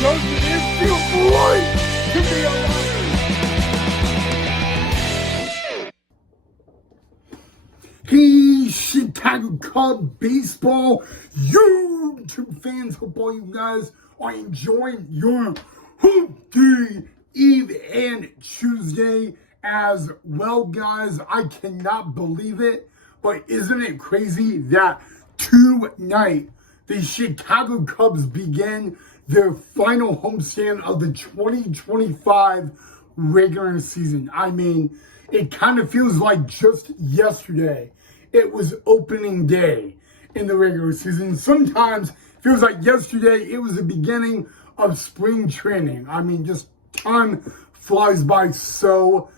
Doesn't it feel great to be alive? Hey, Chicago Cub baseball YouTube fans, hope all you guys are enjoying your Hump Day Eve and Tuesday as well, guys. I cannot believe it, but isn't it crazy that tonight the Chicago Cubs begin their final homestand of the 2025 regular season? I mean, it kind of feels like just yesterday it was opening day in the regular season. Sometimes it feels like yesterday it was the beginning of spring training. I mean, just time flies by so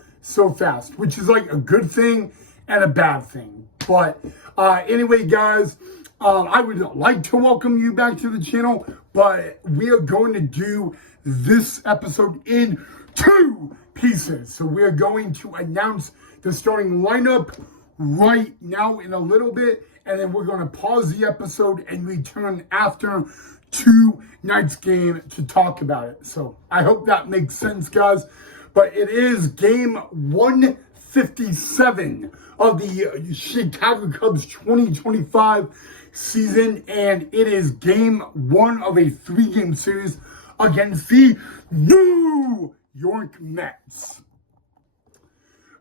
fast, which is like a good thing and a bad thing. But anyway, guys, I would like to welcome you back to the channel, but we are going to do this episode in two pieces. So we're going to announce the starting lineup right now in a little bit, and then we're going to pause the episode and return after tonight's game to talk about it. So I hope that makes sense, guys. But it is game 157 of the Chicago Cubs 2025 season, and it is game one of a three-game series against the New York Mets.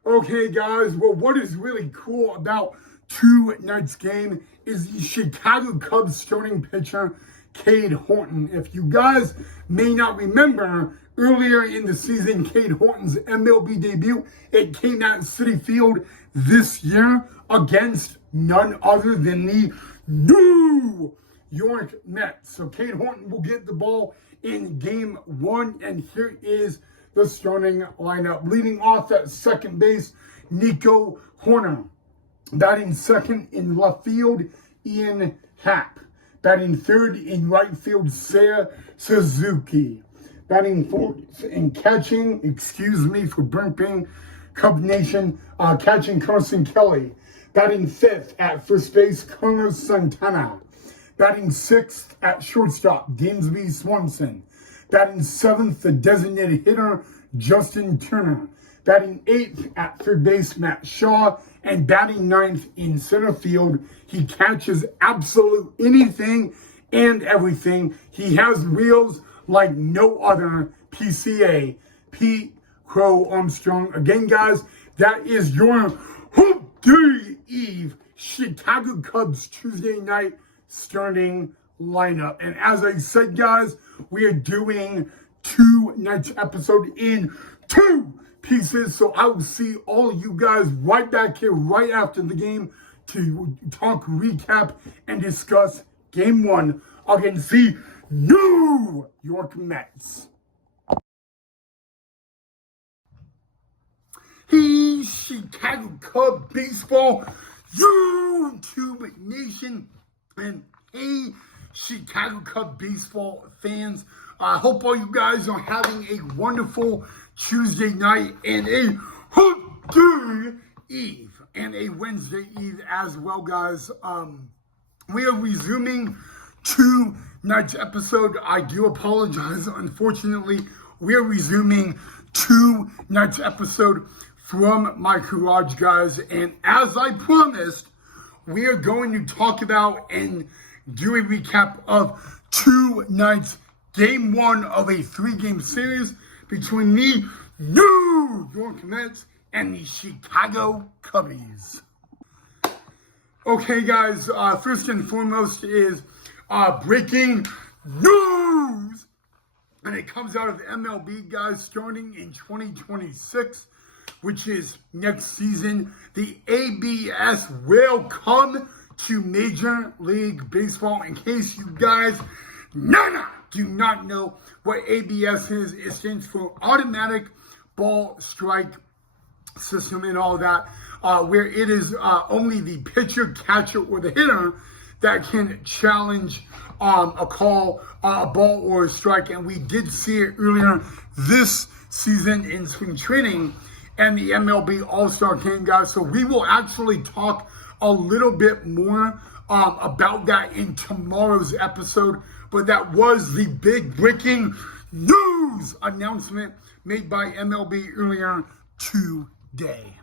Okay, guys, well, what is really cool about tonight's game is the Chicago Cubs starting pitcher, Cade Horton. If you guys may not remember, earlier in the season, Cade Horton's MLB debut, it came at Citi Field this year against none other than the New York Mets. So Cade Horton will get the ball in game one, and here is the starting lineup. Leading off at second base, Nico Hoerner. Batting second in left field, Ian Happ. Batting third in right field, Seiya Suzuki. Batting fourth and catching, excuse me for burping, Cub Nation, catching Carson Kelly. Batting fifth at first base, Carlos Santana. Batting sixth at shortstop, Dansby Swanson. Batting seventh, the designated hitter, Justin Turner. Batting eighth at third base, Matt Shaw. And batting ninth in center field, he catches absolute anything and everything. He has wheels like no other, PCA, Pete Crow Armstrong. Again, guys, that is your Hump Day Eve Chicago Cubs Tuesday night starting lineup. And as I said, guys, we are doing tonight's episode in two pieces. So I will see all of you guys right back here right after the game to talk, recap, and discuss game one against the New York Mets. Hey, Chicago Cub baseball YouTube Nation, and hey, Chicago Cub baseball fans. I hope all you guys are having a wonderful Tuesday night and a Hump Day Eve and a Wednesday Eve as well, guys. We are resuming tonight's episode. I do apologize. Unfortunately, we are resuming tonight's episode from my garage, guys. And as I promised, we are going to talk about and do a recap of tonight's game one of a three-game series between the New York Mets and the Chicago Cubbies. Okay, guys, first and foremost is breaking news, and it comes out of MLB, guys, starting in 2026, which is next season. The ABS will come to Major League Baseball. In case you guys do not know what ABS is, it stands for Automatic Ball Strike System and all that, where it is only the pitcher, catcher, or the hitter that can challenge a call, a ball, or a strike. And we did see it earlier this season in spring training and the MLB All-Star Game, guys. So we will actually talk a little bit more about that in tomorrow's episode. but that was the big breaking news announcement made by MLB earlier today.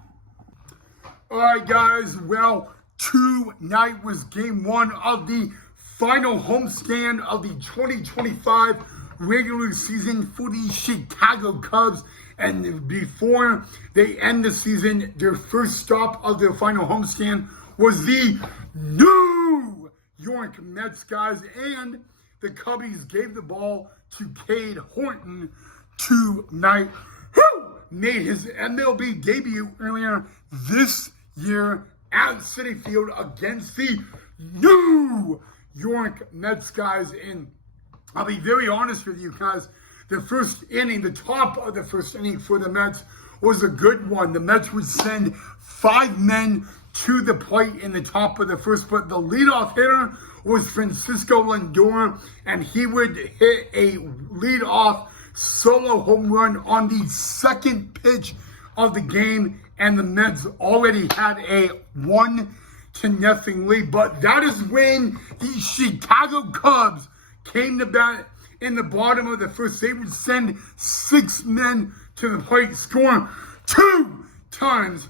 All right, guys. Well, tonight was game one of the final homestand of the 2025 regular season for the Chicago Cubs. And before they end the season, their first stop of their final homestand was the New York Mets, guys. And the Cubbies gave the ball to Cade Horton tonight, who made his MLB debut earlier this year at Citi Field against the New York Mets, guys. And I'll be very honest with you guys, the first inning, the top of the first inning for the Mets was a good one. The Mets would send 5 men to the plate in the top of the first, but the leadoff hitter was Francisco Lindor, and he would hit a leadoff solo home run on the second pitch of the game, and the Mets already had a 1-0 lead. But that is when the Chicago Cubs came to bat in the bottom of the first. They would send 6 men to the plate, score 2 times,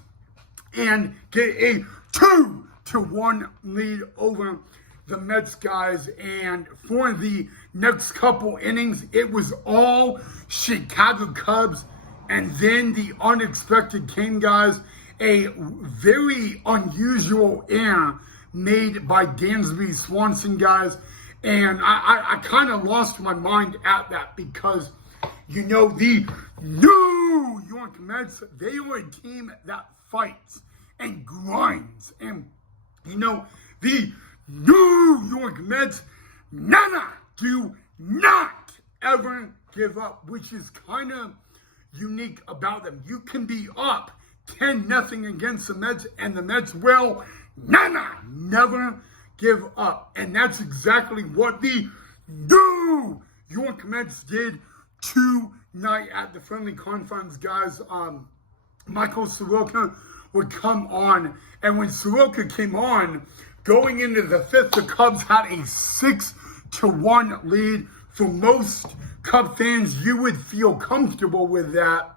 and get a 2-1 lead over the Mets, guys. And for the next couple innings, it was all Chicago Cubs. And then the unexpected came, guys. A very unusual error made by Dansby Swanson, guys. And I kind of lost my mind at that because, you know, the New York Mets, they are a team that fights and grinds. And, you know, the New York Mets do not ever give up, which is kind of unique about them. You can be up 10-0 against the Mets, and the Mets will never give up. And that's exactly what the New York Mets did tonight at the friendly confines, guys. Michael Soroka would come on, and when Soroka came on, going into the fifth, the Cubs had a 6-1 lead. For most Cub fans, you would feel comfortable with that.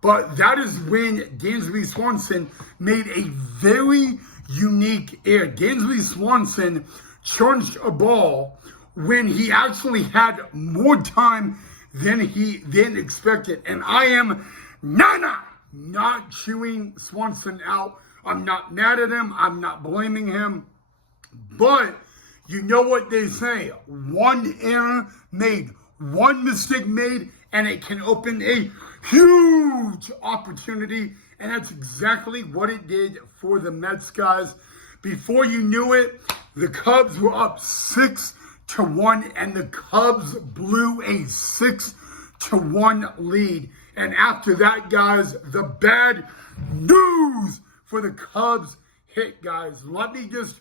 But that is when Dansby Swanson made a very unique error. Dansby Swanson charged a ball when he actually had more time than expected. And I am not chewing Swanson out. I'm not mad at him. I'm not blaming him. But you know what they say. One error made, one mistake made, and it can open a huge opportunity. And that's exactly what it did for the Mets, guys. Before you knew it, the Cubs were up 6-1, and the Cubs blew a 6-1 lead. And after that, guys, the bad news for the Cubs hit, guys. Let me just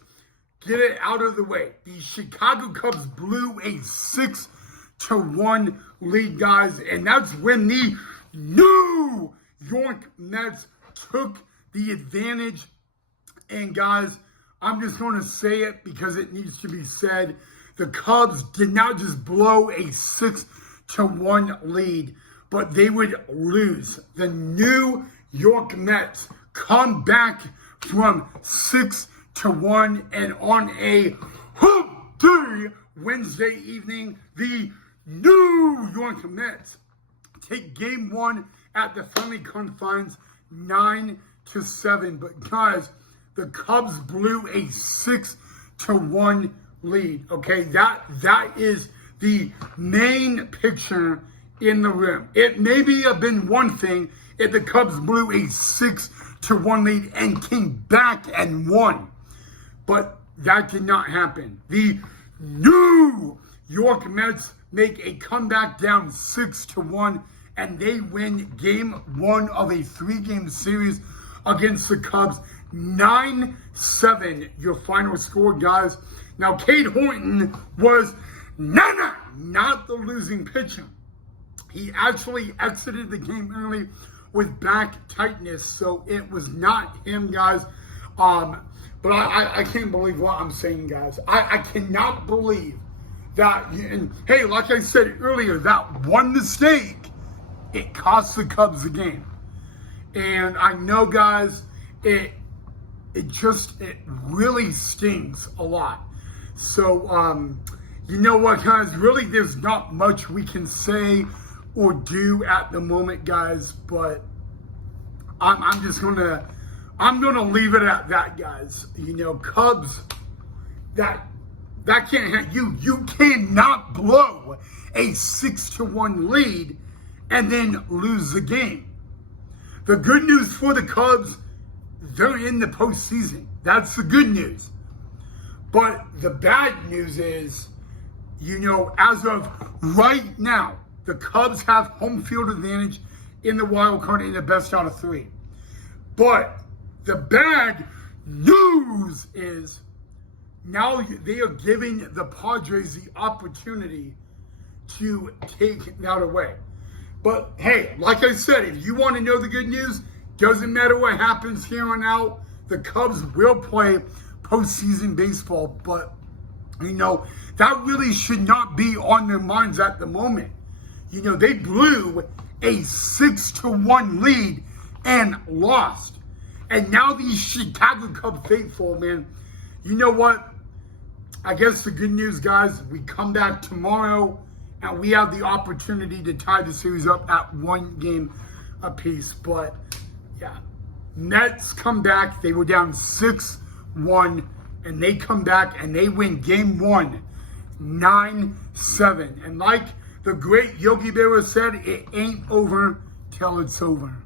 get it out of the way. The Chicago Cubs blew a 6-1 lead, guys, and that's when the New York Mets took the advantage. And guys, I'm just going to say it because it needs to be said. The Cubs did not just blow a 6-1 lead, but they would lose. The New York Mets come back from 6-1, and on a hump day Wednesday evening, the New York Mets take game one at the friendly confines 9-7. But guys, the Cubs blew a 6-1 lead. Okay, that is the main picture in the room. It maybe have been one thing if the Cubs blew a 6-1 lead and came back and won, but that did not happen. The New York Mets make a comeback down 6-1, and they win game one of a 3-game series against the Cubs. 9-7, your final score, guys. Now, Cade Horton was not the losing pitcher. He actually exited the game early with back tightness, so it was not him, guys. But I can't believe what I'm saying, guys. I cannot believe and hey, like I said earlier, that one mistake, it cost the Cubs the game. And I know, guys, it really stings a lot. So, you know what, guys? Really, there's not much we can say or do at the moment, guys. But I'm gonna leave it at that, guys. You know, Cubs, that can't you cannot blow a 6-1 lead and then lose the game. The good news for the Cubs, they're in the postseason. That's the good news. But the bad news is, you know, as of right now, the Cubs have home field advantage in the wild card in the best out of 3. But the bad news is now they are giving the Padres the opportunity to take that away. But hey, like I said, if you want to know the good news, doesn't matter what happens here on out, the Cubs will play postseason baseball. But, you know, that really should not be on their minds at the moment. You know, they blew a 6-1 lead and lost. And now these Chicago Cub faithful, man, you know what? I guess the good news, guys, we come back tomorrow and we have the opportunity to tie the series up at 1 game apiece. But, yeah, Mets come back. They were down 6-1, and they come back and they win game 1, 9-7. And like the great Yogi Berra said, it ain't over till it's over.